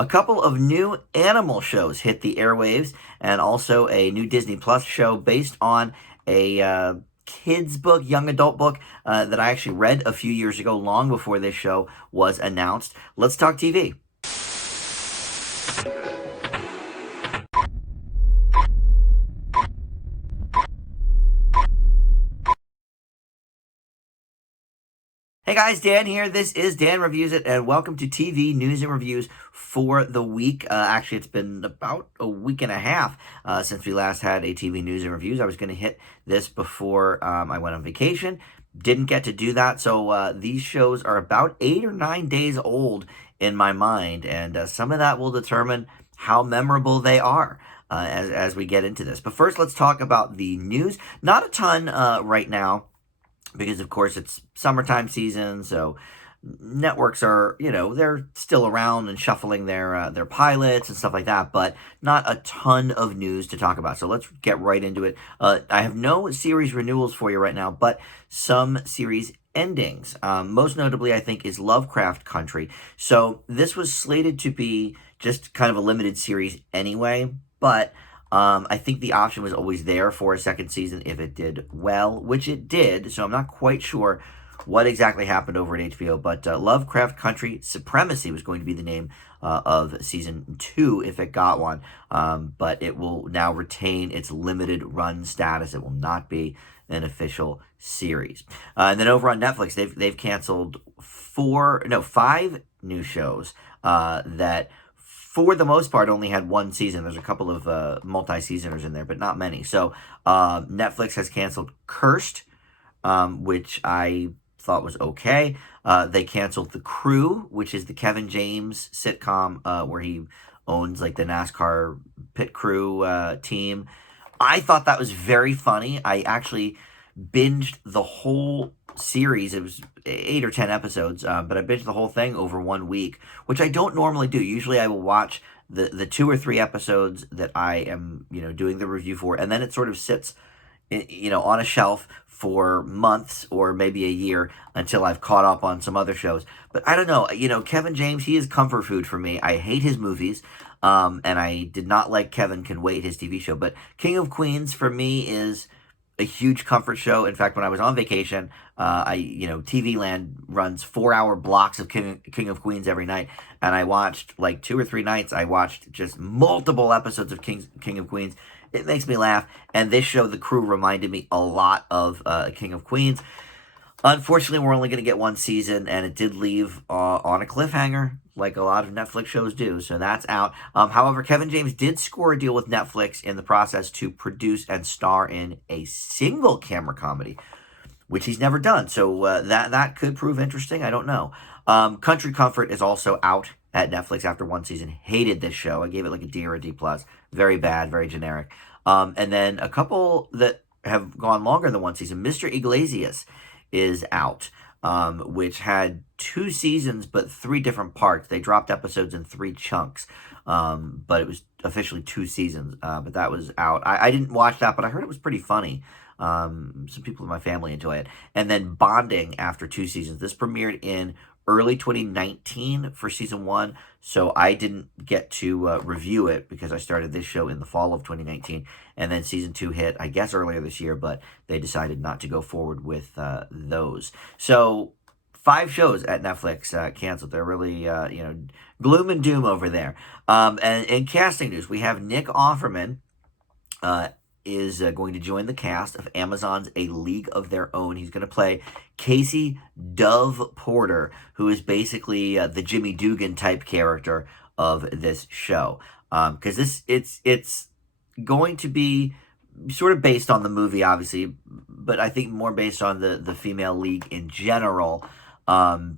A couple of new animal shows hit the airwaves, and also a new Disney Plus show based on a kids book, young adult book that I actually read a few years ago, long before this show was announced. Let's talk TV. Hey guys, Dan here. This is Dan Reviews It, and welcome to TV news and reviews for the week. Actually, it's been about a week and a half since we last had a TV news and reviews. I was going to hit this before I went on vacation. Didn't get to do that, so these shows are about 8 or 9 days old in my mind, and some of that will determine how memorable they are. As we get into this. But first, let's talk about the news. Not a ton right now, because of course it's summertime season, so networks are, they're still around and shuffling their pilots and stuff like that, but not a ton of news to talk about. So let's get right into it. I have no series renewals for you right now, but some series endings. Most notably, I think, is Lovecraft Country. So this was slated to be just kind of a limited series anyway, but I think the option was always there for a second season if it did well, which it did. So I'm not quite sure what exactly happened over at HBO, but Lovecraft Country Supremacy was going to be the name of season 2 if it got one. But it will now retain its limited run status. It will not be an official series. And then over on Netflix, they've canceled 5 new shows that, for the most part, only had one season. There's a couple of multi-seasoners in there, but not many. So Netflix has canceled Cursed, which I thought was okay. They canceled The Crew, which is the Kevin James sitcom where he owns like the NASCAR pit crew team. I thought that was very funny. I actually binged the whole series. It was 8 or 10 episodes, but I binged the whole thing over 1 week, which I don't normally do. Usually I will watch the 2 or 3 episodes that I am, doing the review for, and then it sort of sits, on a shelf for months or maybe a year until I've caught up on some other shows. But I don't know, Kevin James, he is comfort food for me. I hate his movies. And I did not like Kevin Can Wait, his TV show, but King of Queens for me is a huge comfort show. In fact, when I was on vacation, TV Land runs 4-hour blocks of King of Queens every night, and I watched like 2 or 3 nights. I watched just multiple episodes of King of Queens. It makes me laugh, and this show, The Crew, reminded me a lot of King of Queens. Unfortunately, we're only going to get one season, and it did leave on a cliffhanger, like a lot of Netflix shows do, so that's out. However, Kevin James did score a deal with Netflix in the process to produce and star in a single-camera comedy, which he's never done, so that could prove interesting. I don't know. Country Comfort is also out at Netflix after 1 season. Hated this show. I gave it like a D or a D+. Very bad, very generic. And then a couple that have gone longer than 1 season. Mr. Iglesias is out, which had 2 seasons but 3 different parts. They dropped episodes in 3 chunks, but it was officially 2 seasons. But that was out. I didn't watch that, but I heard it was pretty funny. Some people in my family enjoy it. And then Bonding after 2 seasons. This premiered in early 2019 for season 1, so I didn't get to review it because I started this show in the fall of 2019, and then season 2 hit, I guess, earlier this year, but they decided not to go forward with those. So 5 shows at Netflix canceled. They're really, gloom and doom over there. And in casting news, we have Nick Offerman is going to join the cast of Amazon's A League of Their Own. He's going to play Casey Dove Porter, who is basically the Jimmy Dugan type character of this show. Because it's going to be sort of based on the movie, obviously, but I think more based on the female league in general.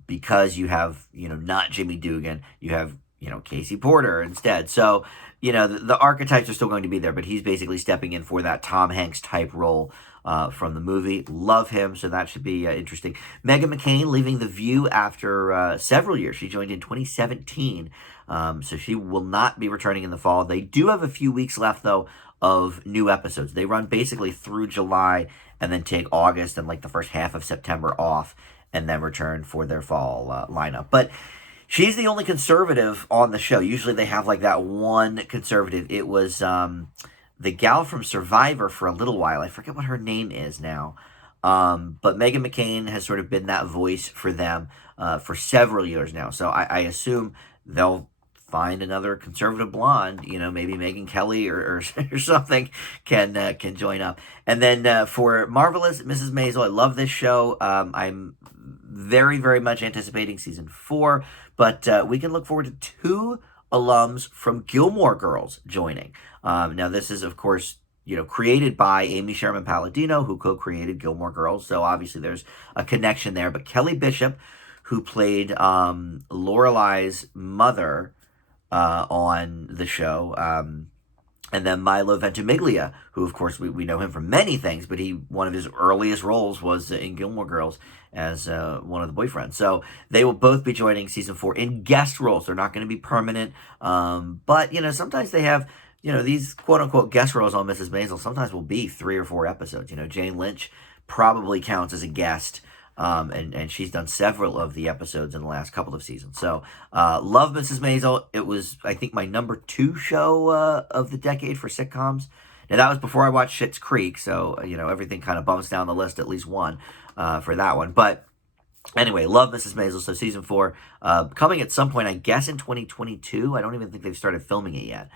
Because you have, not Jimmy Dugan, you have, Casey Porter instead. So, the archetypes are still going to be there, but he's basically stepping in for that Tom Hanks type role from the movie. Love him, so that should be interesting. Meghan McCain leaving The View after several years. She joined in 2017, so she will not be returning in the fall. They do have a few weeks left, though, of new episodes. They run basically through July and then take August and like the first half of September off and then return for their fall lineup. But She's the only conservative on the show. Usually they have like that one conservative. It was the gal from Survivor for a little while. I forget what her name is now. But Meghan McCain has sort of been that voice for them for several years now. So I assume they'll find another conservative blonde, maybe Megyn Kelly or something can join up. And then for Marvelous Mrs. Maisel, I love this show. I'm very, very much anticipating season 4, but we can look forward to 2 alums from Gilmore Girls joining. Now, this is, of course, created by Amy Sherman Palladino, who co-created Gilmore Girls, so obviously there's a connection there. But Kelly Bishop, who played Lorelai's mother on the show, and then Milo Ventimiglia, who, of course, we know him from many things, but one of his earliest roles was in Gilmore Girls as one of the boyfriends. So they will both be joining season 4 in guest roles. They're not going to be permanent, but, sometimes they have, these quote-unquote guest roles on Mrs. Maisel sometimes will be 3 or 4 episodes. Jane Lynch probably counts as a guest, and she's done several of the episodes in the last couple of seasons. So, love Mrs. Maisel. It was, I think, my number 2 show of the decade for sitcoms. Now, that was before I watched Schitt's Creek, so, everything kind of bumps down the list at least one for that one. But anyway, love Mrs. Maisel. So, season 4 coming at some point, I guess, in 2022. I don't even think they've started filming it yet.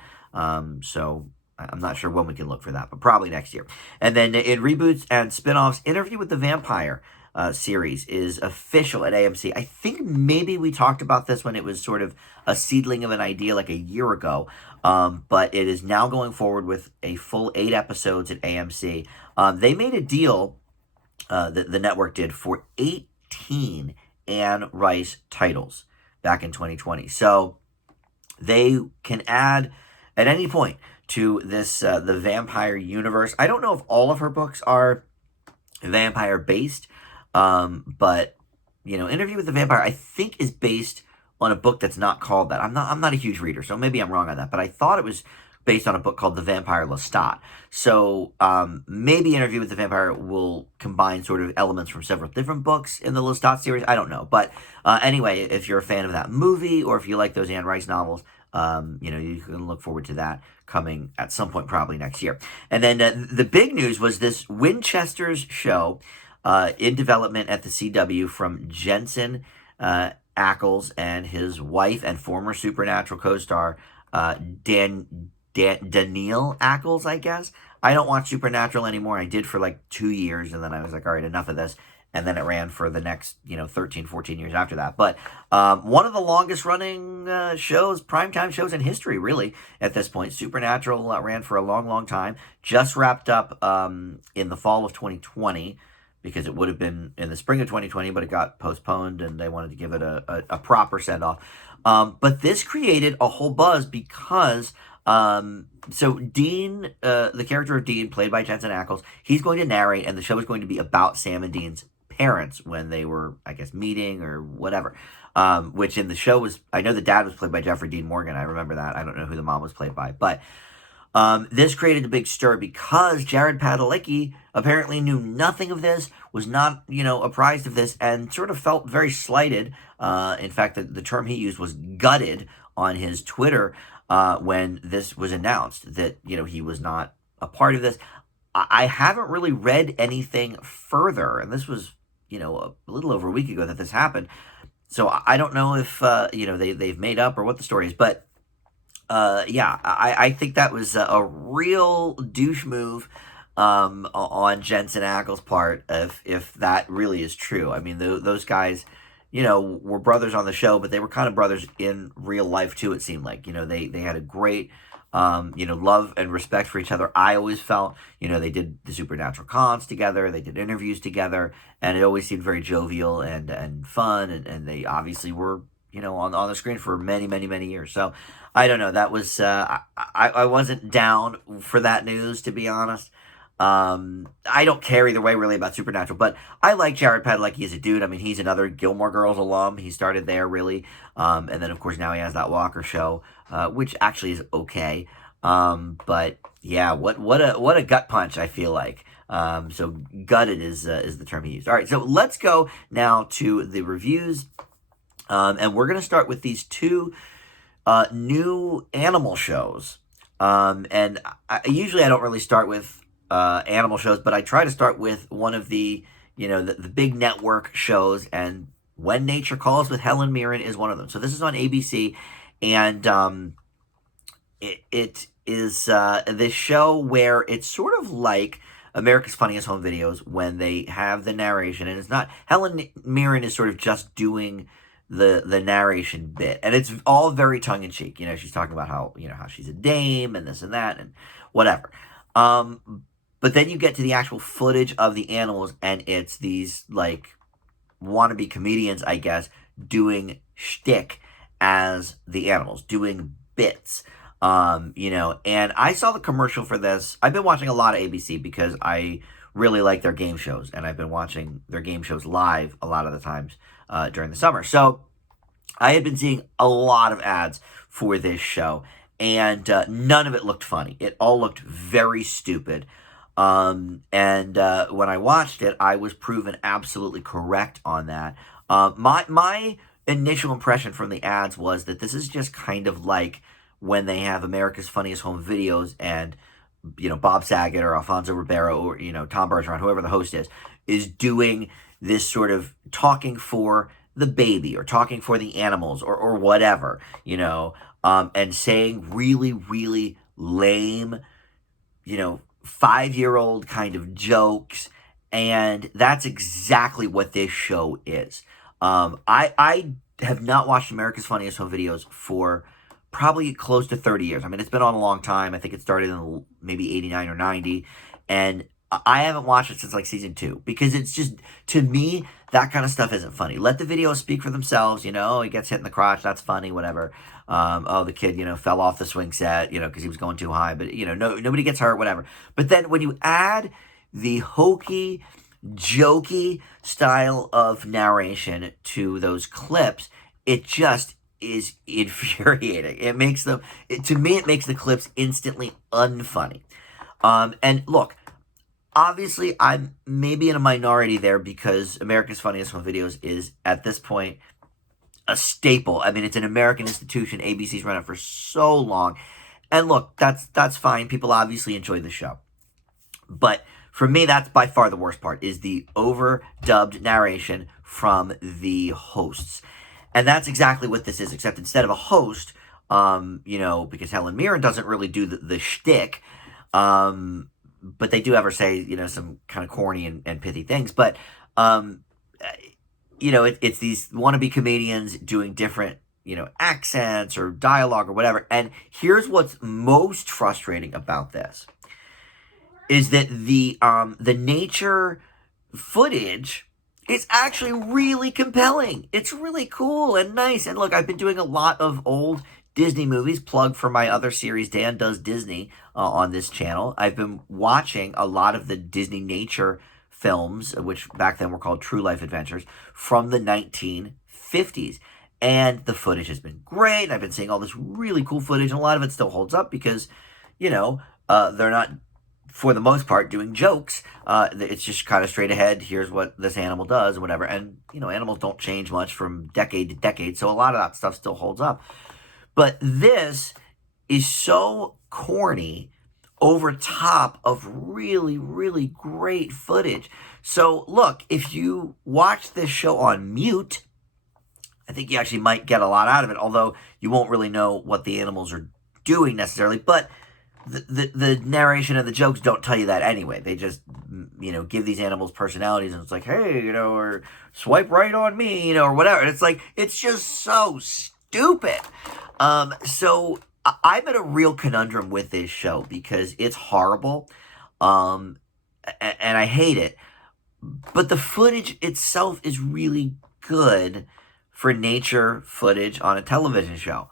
So I'm not sure when we can look for that, but probably next year. And then in reboots and spinoffs, Interview with the Vampire series is official at AMC. I think maybe we talked about this when it was sort of a seedling of an idea like a year ago, but it is now going forward with a full 8 episodes at AMC. They made a deal, the network did, for 18 Anne Rice titles back in 2020. So they can add at any point to this the vampire universe. I don't know if all of her books are vampire based, but Interview with the Vampire, I think, is based on a book that's not called that. I'm not a huge reader, so maybe I'm wrong on that, but I thought it was based on a book called The Vampire Lestat. So maybe Interview with the Vampire will combine sort of elements from several different books in the Lestat series. I don't know, but anyway, if you're a fan of that movie or if you like those Anne Rice novels, you can look forward to that coming at some point, probably next year. And then the big news was this Winchester's show in development at the CW from Jensen Ackles and his wife and former Supernatural co-star Danielle Ackles, I guess. I don't watch Supernatural anymore. I did for like 2 years, and then I was like, all right, enough of this. And then it ran for the next, 13, 14 years after that. But one of the longest running primetime shows in history, really, at this point. Supernatural ran for a long, long time. Just wrapped up in the fall of 2020, because it would have been in the spring of 2020, but it got postponed, and they wanted to give it a proper send-off. But this created a whole buzz because... so Dean, the character of Dean, played by Jensen Ackles, he's going to narrate, and the show is going to be about Sam and Dean's parents when they were, I guess, meeting or whatever. Which in the show was, I know the dad was played by Jeffrey Dean Morgan. I remember that. I don't know who the mom was played by, but this created a big stir because Jared Padalecki apparently knew nothing of this, was not, apprised of this, and sort of felt very slighted. In fact, the term he used was gutted on his Twitter when this was announced that, he was not a part of this. I haven't really read anything further, and this was, a little over a week ago that this happened. So I don't know if, they've made up or what the story is, but I think that was a real douche move on Jensen Ackles' part, if that really is true. I mean, those guys... were brothers on the show, but they were kind of brothers in real life too, it seemed like. They had a great, love and respect for each other. I always felt, they did the Supernatural cons together, they did interviews together, and it always seemed very jovial and fun, and they obviously were, on the screen for many, many, many years. So, I don't know, that was, I wasn't down for that news, to be honest. I don't care either way really about Supernatural, but I like Jared Padalecki as a dude. I mean, he's another Gilmore Girls alum. He started there really. And then of course now he has that Walker show, which actually is okay. But yeah, what a gut punch, I feel like. So gutted is the term he used. All right. So let's go now to the reviews And we're going to start with these two new animal shows. And usually I don't really start with animal shows, but I try to start with one of the, the big network shows. And When Nature Calls with Helen Mirren is one of them. So this is on ABC, and it is this show where it's sort of like America's Funniest Home Videos when they have the narration, and it's not Helen Mirren is sort of just doing the narration bit, and it's all very tongue in cheek. She's talking about how she's a dame and this and that and whatever. But then you get to the actual footage of the animals, and it's these like wannabe comedians, I guess, doing shtick as the animals, doing bits. And I saw the commercial for this. I've been watching a lot of ABC because I really like their game shows, and I've been watching their game shows live a lot of the times during the summer. So I had been seeing a lot of ads for this show, and none of it looked funny. It all looked very stupid. And when I watched it, I was proven absolutely correct on that. My initial impression from the ads was that this is just kind of like when they have America's Funniest Home Videos, and Bob Saget or Alfonso Ribeiro or Tom Bergeron, whoever the host is doing this sort of talking for the baby or talking for the animals or whatever, and saying really, really lame, 5-year-old kind of jokes. And that's exactly what this show is. I have not watched America's Funniest Home Videos for probably close to 30 years. I mean, it's been on a long time. I think it started in maybe 89 or 90. And I haven't watched it since like season 2 because it's just, to me, that kind of stuff isn't funny. Let the videos speak for themselves. He gets hit in the crotch. That's funny, whatever. The kid, fell off the swing set, because he was going too high. But, nobody gets hurt, whatever. But then when you add the hokey, jokey style of narration to those clips, it just is infuriating. It makes them, to me, it makes the clips instantly unfunny. And look, obviously, I'm maybe in a minority there because America's Funniest Home Videos is, at this point, a staple. I mean, it's an American institution. ABC's run it for so long. And look, that's fine. People obviously enjoy the show. But for me, that's by far the worst part, is the overdubbed narration from the hosts. And that's exactly what this is, except instead of a host, because Helen Mirren doesn't really do the shtick, but they do have her say, some kind of corny and pithy things. But, it's these wannabe comedians doing different, accents or dialogue or whatever. And here's what's most frustrating about this, is that the nature footage is actually really compelling. It's really cool and nice. And look, I've been doing a lot of old Disney movies, plug for my other series, Dan Does Disney, on this channel. I've been watching a lot of the Disney nature films, which back then were called True Life Adventures, from the 1950s. And the footage has been great. I've been seeing all this really cool footage, and a lot of it still holds up because, they're not, for the most part, doing jokes. It's just kind of straight ahead. Here's what this animal does, or whatever. And, animals don't change much from decade to decade, so a lot of that stuff still holds up. But this is so corny over top of really, really great footage. So, look, if you watch this show on mute, I think you actually might get a lot out of it, although you won't really know what the animals are doing necessarily. But the narration and the jokes don't tell you that anyway. They just, give these animals personalities, and it's like, hey, or swipe right on me, or whatever. And it's like, it's just so stupid. So I'm in a real conundrum with this show because it's horrible, and I hate it. But the footage itself is really good for nature footage on a television show.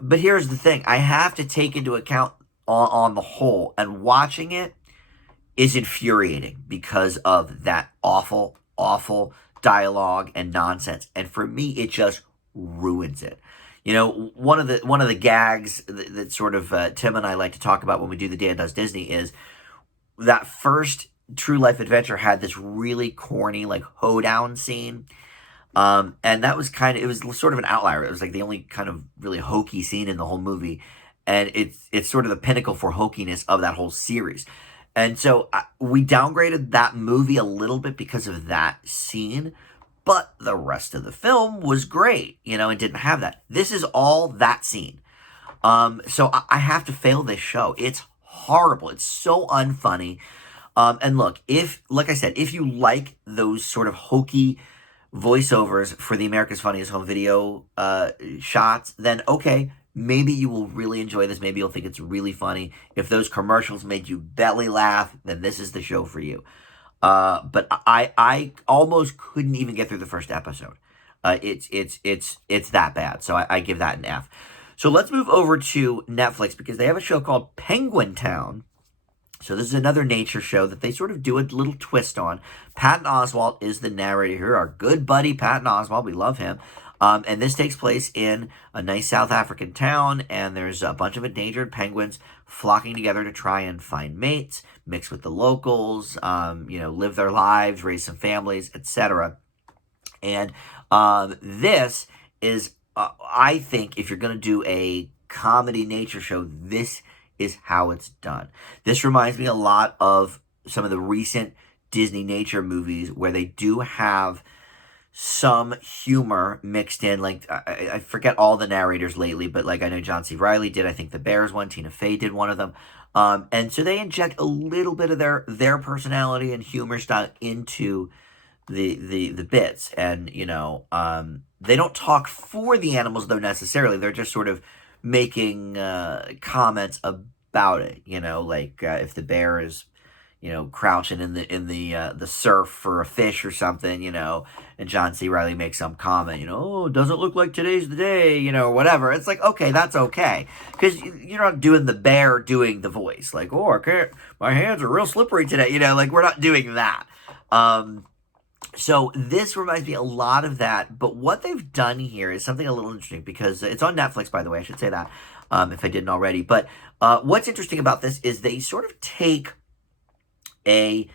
But here's the thing. I have to take into account on the whole, and watching it is infuriating because of that awful, awful dialogue and nonsense. And for me, it just ruins it. One of the gags that sort of Tim and I like to talk about when we do the Dan Does Disney is that first True Life Adventure had this really corny, like, hoedown scene. And that was it was sort of an outlier. It was like the only kind of really hokey scene in the whole movie. And it's sort of the pinnacle for hokiness of that whole series. And so we downgraded that movie a little bit because of that scene, but the rest of the film was great, and didn't have that. This is all that scene. So I have to fail this show. It's horrible. It's so unfunny. And look, like I said, if you like those sort of hokey voiceovers for the America's Funniest Home Video shots, then okay, maybe you will really enjoy this. Maybe you'll think it's really funny. If those commercials made you belly laugh, then this is the show for you. But I almost couldn't even get through the first episode. It's that bad. So I give that an F. So let's move over to Netflix because they have a show called Penguin Town. So this is another nature show that they sort of do a little twist on. Patton Oswalt is the narrator here, our good buddy Patton Oswalt. We love him. And this takes place in a nice South African town, and there's a bunch of endangered penguins flocking together to try and find mates, mix with the locals, live their lives, raise some families, etc. And this is, I think, if you're going to do a comedy nature show, this is how it's done. This reminds me a lot of some of the recent Disney nature movies where they do have some humor mixed in. Like, I forget all the narrators lately, but like I know John C. Reilly did, I think the Bears one, Tina Fey did one of them. And so they inject a little bit of their personality and humor style into the bits. And, they don't talk for the animals though necessarily. They're just sort of making comments about it, like if the bear is crouching in the surf for a fish or something, and John C. Reilly makes some comment, oh, doesn't look like today's the day, or whatever. It's like, okay, that's okay, because you're not doing the bear doing the voice, like, oh, okay, my hands are real slippery today, like we're not doing that. So this reminds me a lot of that, but what they've done here is something a little interesting because it's on Netflix, by the way. I should say that if I didn't already. But what's interesting about this is they sort of take a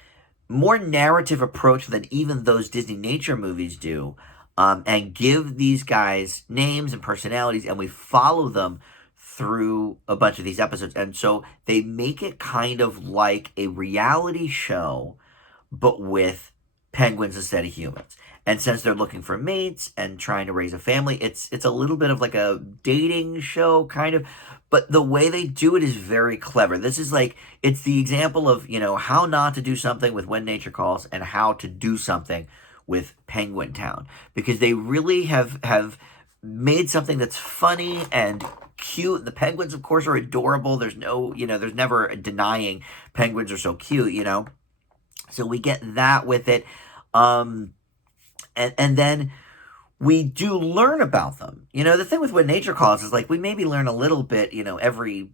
more narrative approach than even those Disney nature movies do, and give these guys names and personalities, and we follow them through a bunch of these episodes. And so they make it kind of like a reality show, but with penguins instead of humans. And since they're looking for mates and trying to raise a family, it's a little bit of like a dating show kind of, but the way they do it is very clever. This is like, it's the example of, how not to do something with When Nature Calls and how to do something with Penguin Town, because they really have made something that's funny and cute. The penguins, of course, are adorable. There's no, there's never denying penguins are so cute, So we get that with it. And then we do learn about them. The thing with When Nature Calls is like we maybe learn a little bit, every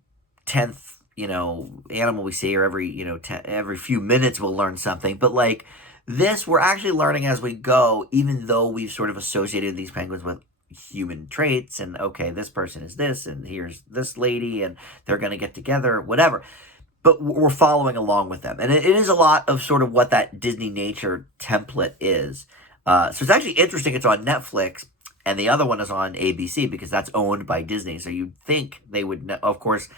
10th, animal we see, or every, every few minutes we'll learn something. But like this, we're actually learning as we go, even though we've sort of associated these penguins with human traits. And okay, this person is this, and here's this lady, and they're going to get together, whatever. But we're following along with them. And it is a lot of sort of what that Disney nature template is. So it's actually interesting. It's on Netflix, and the other one is on ABC because that's owned by Disney. So you'd think they would know. Of course,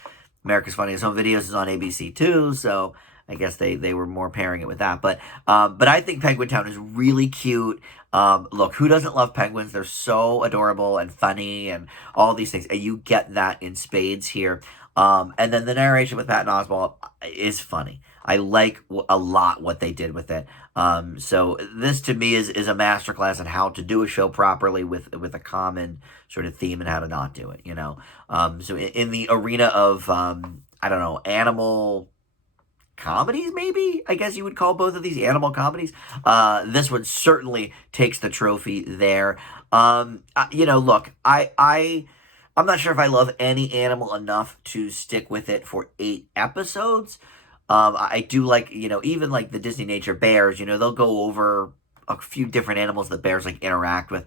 America's Funniest Home Videos is on ABC too. So I guess they were more pairing it with that. But I think Penguin Town is really cute. Look, who doesn't love penguins? They're so adorable and funny and all these things. And you get that in spades here. And then the narration with Patton Oswalt is funny. I like a lot what they did with it. So this to me is a masterclass on how to do a show properly with a common sort of theme and how to not do it, So in the arena of, I don't know, animal comedies, maybe? I guess you would call both of these animal comedies. This one certainly takes the trophy there. Look, I'm not sure if I love any animal enough to stick with it for 8 episodes. I do like, even like the Disney nature bears, they'll go over a few different animals that bears like interact with.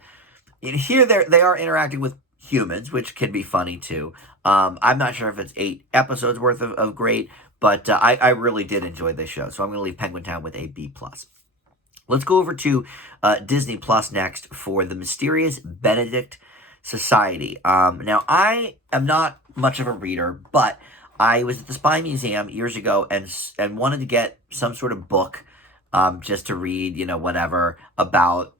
And here they are interacting with humans, which can be funny too. I'm not sure if it's 8 episodes worth of great, but I really did enjoy this show. So I'm going to leave Penguin Town with a B+. Let's go over to Disney Plus next for the Mysterious Benedict Society. Now, I am not much of a reader, but I was at the Spy Museum years ago and wanted to get some sort of book just to read, whatever, about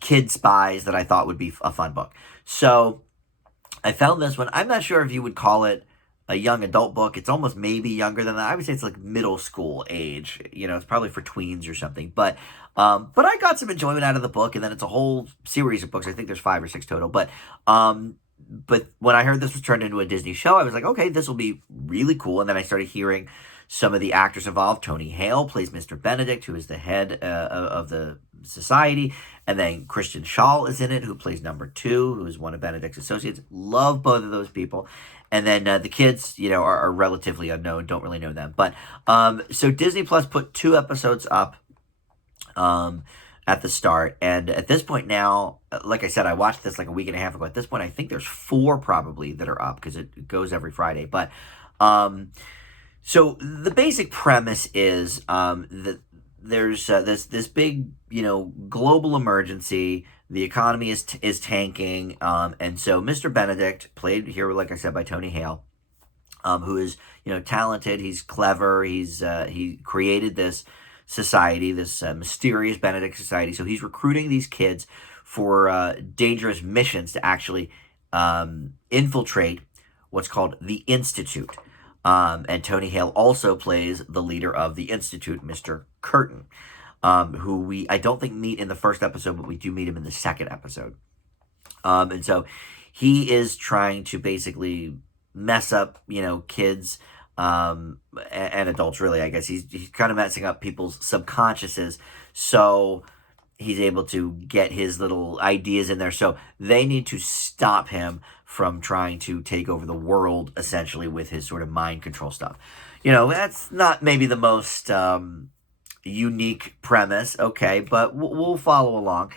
kid spies that I thought would be a fun book. So I found this one. I'm not sure if you would call it a young adult book. It's almost maybe younger than that. I would say it's like middle school age. It's probably for tweens or something. But I got some enjoyment out of the book, and then it's a whole series of books. I think there's 5 or 6 total. But when I heard this was turned into a Disney show, I was like, okay, this will be really cool. And then I started hearing some of the actors involved. Tony Hale plays Mr. Benedict, who is the head of the society. And then Christian Shaw is in it, who plays number 2, who is one of Benedict's associates. Love both of those people. And then the kids, are relatively unknown. Don't really know them. But so Disney Plus put 2 episodes up at the start. And at this point now, like I said, I watched this like a week and a half ago. At this point, I think there's 4 probably that are up because it goes every Friday. But so the basic premise is that there's this big, global emergency. The economy is tanking, and so Mr. Benedict, played here, like I said, by Tony Hale, who is talented. He's clever. He created this society, this mysterious Benedict society. So he's recruiting these kids for dangerous missions to actually infiltrate what's called the Institute. And Tony Hale also plays the leader of the Institute, Mr. Curtin, who I don't think meet in the first episode, but we do meet him in the second episode. And so he is trying to basically mess up, kids and adults, really. I guess he's kind of messing up people's subconsciouses. So he's able to get his little ideas in there. So they need to stop him from trying to take over the world, essentially, with his sort of mind control stuff. That's not maybe the most unique premise, okay, but we'll follow along.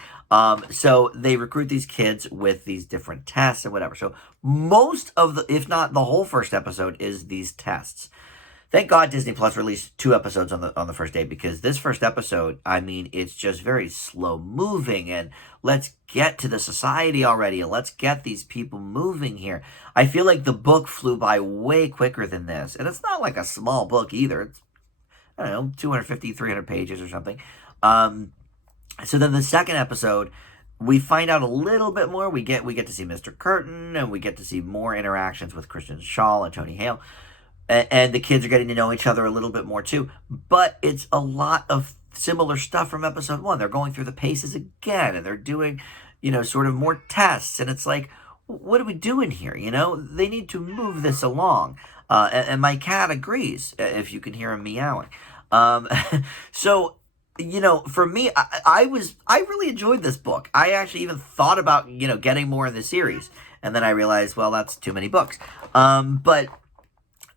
So they recruit these kids with these different tests and whatever. So most of the, if not the whole first episode, is these tests. Thank God Disney Plus released 2 episodes on the first day, because this first episode, I mean, it's just very slow moving, and let's get to the society already, and let's get these people moving here. I feel like the book flew by way quicker than this, and it's not like a small book either. It's, I don't know, 250, 300 pages or something. So then the second episode, we find out a little bit more. We get to see Mr. Curtin, and we get to see more interactions with Christian Shaw and Tony Hale. And the kids are getting to know each other a little bit more too. But it's a lot of similar stuff from episode 1. They're going through the paces again, and they're doing, sort of more tests. And it's like, what are we doing here? They need to move this along. And my cat agrees, if you can hear him meowing. So, for me, I really enjoyed this book. I actually even thought about, getting more in the series. And then I realized, well, that's too many books. But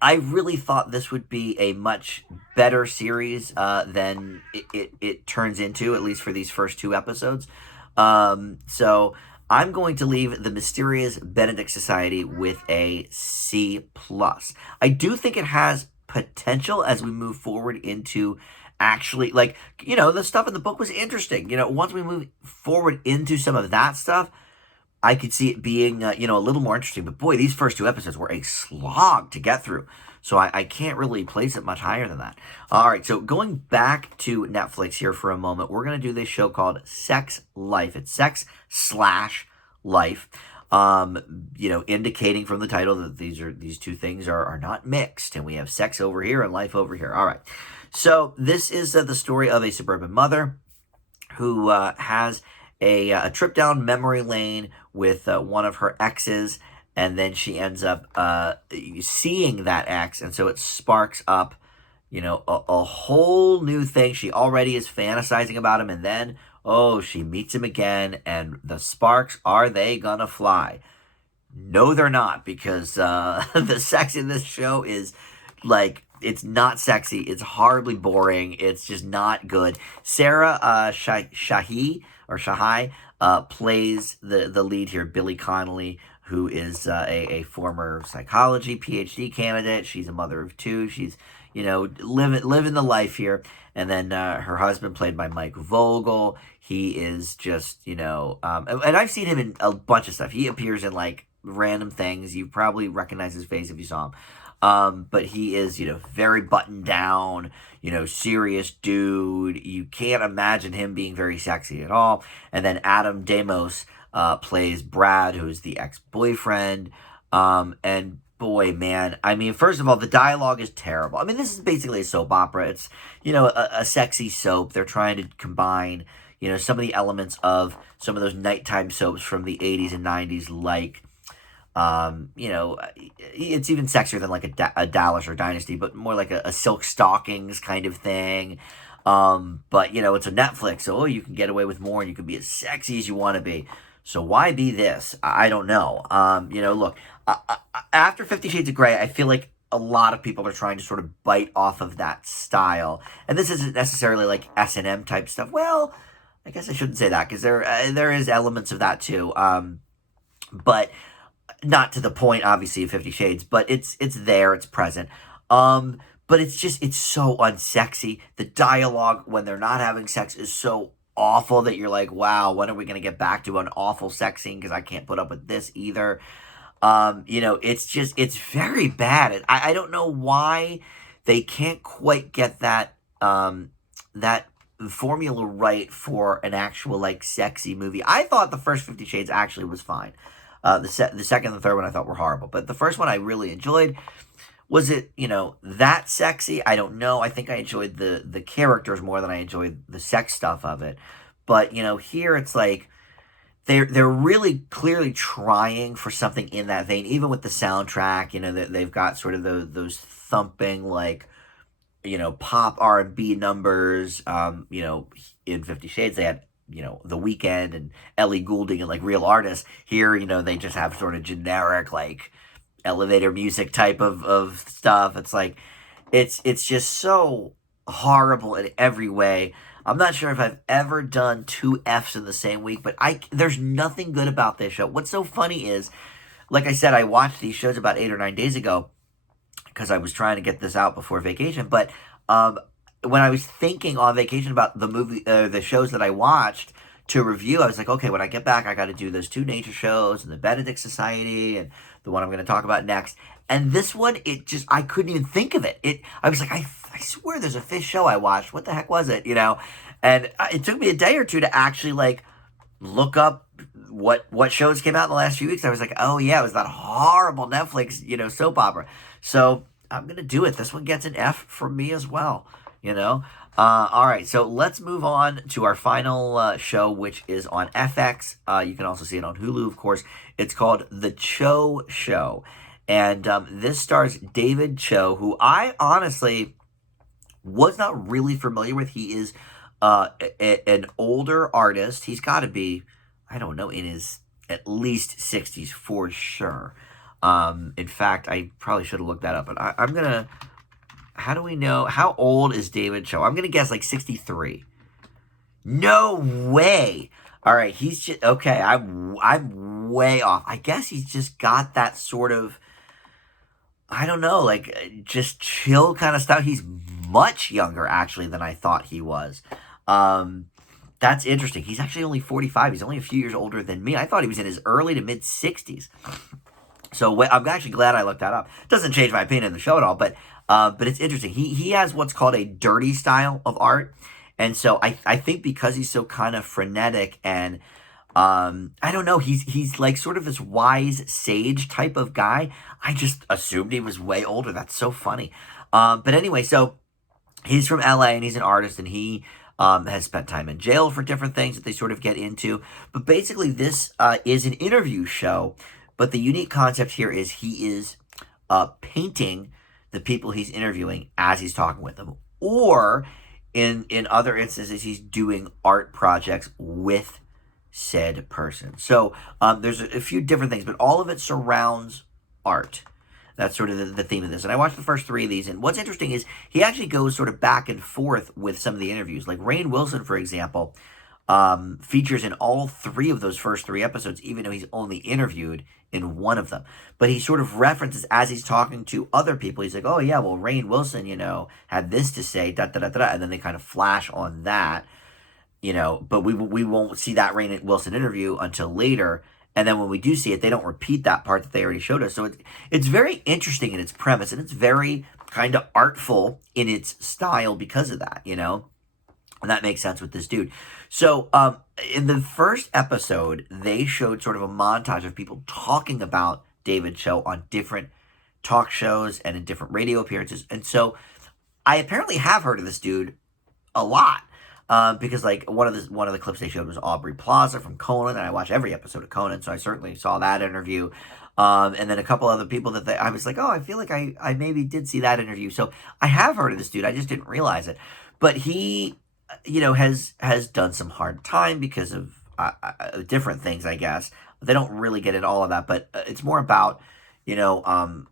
I really thought this would be a much better series than it turns into, at least for these first 2 episodes. So I'm going to leave the Mysterious Benedict Society with a C+. I do think it has potential as we move forward into actually, the stuff in the book was interesting. Once we move forward into some of that stuff, I could see it being, a little more interesting. But boy, these first 2 episodes were a slog to get through. So I can't really place it much higher than that. All right, so going back to Netflix here for a moment, we're going to do this show called Sex Life. It's sex/life, indicating from the title that these 2 things are not mixed. And we have sex over here and life over here. All right. So this is the story of a suburban mother who has a trip down memory lane with one of her exes, and then she ends up seeing that ex, and so it sparks up, a whole new thing. She already is fantasizing about him, and then, she meets him again, and the sparks, are they gonna fly? No, they're not, because the sex in this show is, it's not sexy, it's horribly boring, it's just not good. Sarah Shahai plays the lead here, Billy Connolly, who is a former psychology PhD candidate. She's a mother of two. She's, living the life here. And then her husband, played by Mike Vogel, he is just, and I've seen him in a bunch of stuff. He appears in like random things. You probably recognize his face if you saw him. But he is, very buttoned down, serious dude. You can't imagine him being very sexy at all. And then Adam Damos plays Brad, who's the ex-boyfriend. And boy, man, I mean, first of all, the dialogue is terrible. I mean, this is basically a soap opera. It's, a sexy soap. They're trying to combine, some of the elements of some of those nighttime soaps from the 80s and 90s, like, it's even sexier than like a Dallas or Dynasty, but more like a Silk Stockings kind of thing. But, it's a Netflix, so you can get away with more and you can be as sexy as you want to be. So why be this? I don't know. Look, after 50 Shades of Grey, I feel like a lot of people are trying to sort of bite off of that style. And this isn't necessarily like S&M type stuff. Well, I guess I shouldn't say that because there is elements of that too. But not to the point, obviously, of 50 Shades, but it's there, it's present. But it's so unsexy. The dialogue when they're not having sex is so awful that you're like, wow, when are we going to get back to an awful sex scene? Because I can't put up with this either. It's very bad. And I don't know why they can't quite get that formula right for an actual, like, sexy movie. I thought the first 50 Shades actually was fine. The second and the third one I thought were horrible. But the first one I really enjoyed. Was it, that sexy? I don't know. I think I enjoyed the characters more than I enjoyed the sex stuff of it. But, here it's like they're really clearly trying for something in that vein, even with the soundtrack. They've got sort of those thumping, like, pop R&B numbers. In 50 Shades they had, The Weeknd and Ellie Goulding and like real artists. Here, they just have sort of generic, like, elevator music type of stuff. It's like it's just so horrible in every way. I'm not sure if I've ever done two F's in the same week, but there's nothing good about this show. What's so funny is, like I said, I watched these shows about 8 or 9 days ago because I was trying to get this out before vacation. But when I was thinking on vacation about the shows that I watched to review, I was like, okay, when I get back, I got to do those two nature shows and the Benedict Society and the one I'm going to talk about next. And this one, I couldn't even think of it. I was like, I swear there's a fish show I watched. What the heck was it? And it took me a day or two to actually like look up what shows came out in the last few weeks. I was like, oh yeah, it was that horrible Netflix, soap opera. So I'm going to do it. This one gets an F from me as well, All right, so let's move on to our final show, which is on FX. You can also see it on Hulu, of course. It's called The Choe Show. And this stars David Choe, who I honestly was not really familiar with. He is an older artist. He's got to be, I don't know, in his at least 60s for sure. In fact, I probably should have looked that up. But I'm going to... How do we know? How old is David Choe? I'm going to guess like 63. No way. All right, he's just... Okay, I'm way off. I guess he's just got that sort of... I don't know, like, just chill kind of stuff. He's much younger, actually, than I thought he was. That's interesting. He's actually only 45. He's only a few years older than me. I thought he was in his early to mid-60s. So I'm actually glad I looked that up. Doesn't change my opinion of the show at all, but it's interesting. He has what's called a dirty style of art. And so I think because he's so kind of frenetic and... I don't know. He's like sort of this wise sage type of guy. I just assumed he was way older. That's so funny. But anyway, so he's from LA and he's an artist and he has spent time in jail for different things that they sort of get into. But basically this is an interview show. But the unique concept here is he is painting the people he's interviewing as he's talking with them. Or in other instances, he's doing art projects with said person. So there's a few different things, but all of it surrounds art. That's sort of the theme of this. And I watched the first 3 of these, and what's interesting is he actually goes sort of back and forth with some of the interviews. Like Rainn Wilson, for example, features in all three of those first three episodes, even though he's only interviewed in one of them. But he sort of references as he's talking to other people. He's like, oh, yeah, well, Rainn Wilson, had this to say, da da da da. And then they kind of flash on that, but we won't see that Rainn Wilson interview until later. And then when we do see it, they don't repeat that part that they already showed us. So it's very interesting in its premise, and it's very kind of artful in its style because of that, And that makes sense with this dude. So in the first episode, they showed sort of a montage of people talking about David Choe on different talk shows and in different radio appearances. And so I apparently have heard of this dude a lot. Because like one of the clips they showed was Aubrey Plaza from Conan, and I watch every episode of Conan, so I certainly saw that interview. And then a couple other people that I was like, oh, I feel like I maybe did see that interview. So I have heard of this dude, I just didn't realize it. But he, has done some hard time because of different things, I guess. They don't really get into all of that, but it's more about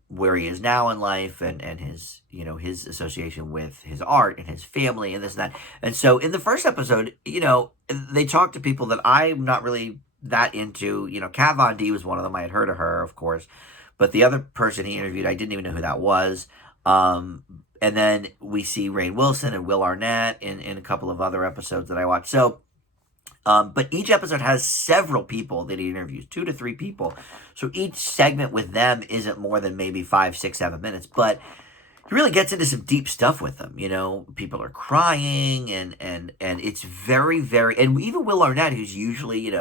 where he is now in life and his, his association with his art and his family and this and that. And so in the first episode, they talked to people that I'm not really that into. Kat Von D was one of them. I had heard of her, of course. But the other person he interviewed, I didn't even know who that was. And then we see Rainn Wilson and Will Arnett in a couple of other episodes that I watched. So, but each episode has several people that he interviews, 2 to 3 people. So each segment with them isn't more than maybe 5, 6, 7 minutes. But he really gets into some deep stuff with them. People are crying and it's very, very, and even Will Arnett, who's usually,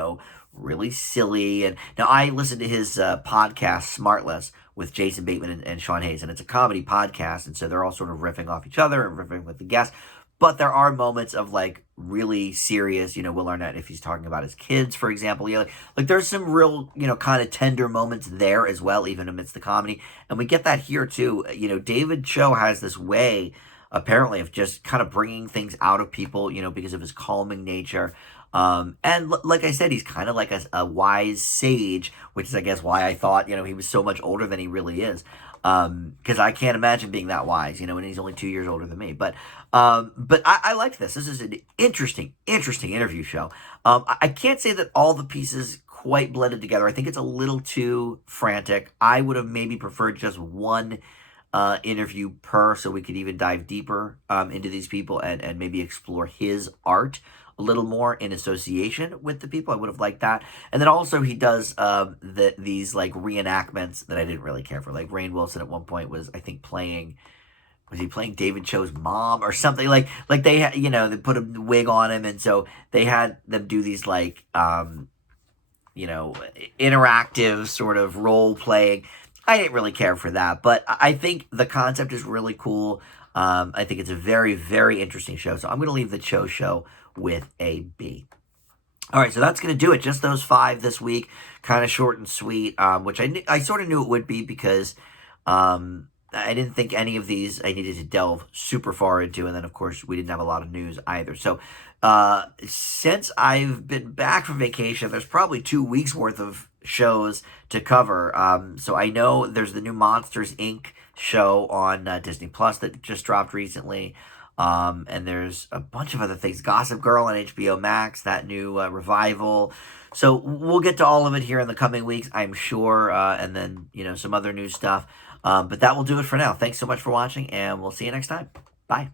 really silly. And now I listen to his podcast, Smartless, with Jason Bateman and Sean Hayes, and it's a comedy podcast. And so they're all sort of riffing off each other and riffing with the guests. But there are moments of like really serious, Will Arnett, if he's talking about his kids, for example, like there's some real, kind of tender moments there as well, even amidst the comedy. And we get that here too. David Choe has this way, apparently, of just kind of bringing things out of people, because of his calming nature. And like I said, he's kind of like a wise sage, which is, I guess, why I thought, he was so much older than he really is. Because I can't imagine being that wise, and he's only 2 years older than me. But I liked this. This is an interesting interview show. I can't say that all the pieces quite blended together. I think it's a little too frantic. I would have maybe preferred just one interview per, so we could even dive deeper into these people and maybe explore his art a little more in association with the people. I would have liked that. And then also he does these like reenactments that I didn't really care for. Like Rainn Wilson at one point was, I think, was he playing David Choe's mom or something? Like they had, they put a wig on him, and so they had them do these like interactive sort of role playing. I didn't really care for that, but I think the concept is really cool. I think it's a very, very interesting show. So I'm going to leave the Choe Show with a B. All right, so that's going to do it. Just those 5 this week, kind of short and sweet, which I sort of knew it would be because I didn't think any of these I needed to delve super far into. And then, of course, we didn't have a lot of news either. So since I've been back from vacation, there's probably 2 weeks worth of shows to cover. So I know there's the new Monsters, Inc. show on Disney Plus that just dropped recently. And there's a bunch of other things. Gossip Girl on HBO Max, that new revival. So we'll get to all of it here in the coming weeks, I'm sure. And then, some other new stuff. But that will do it for now. Thanks so much for watching, and we'll see you next time. Bye.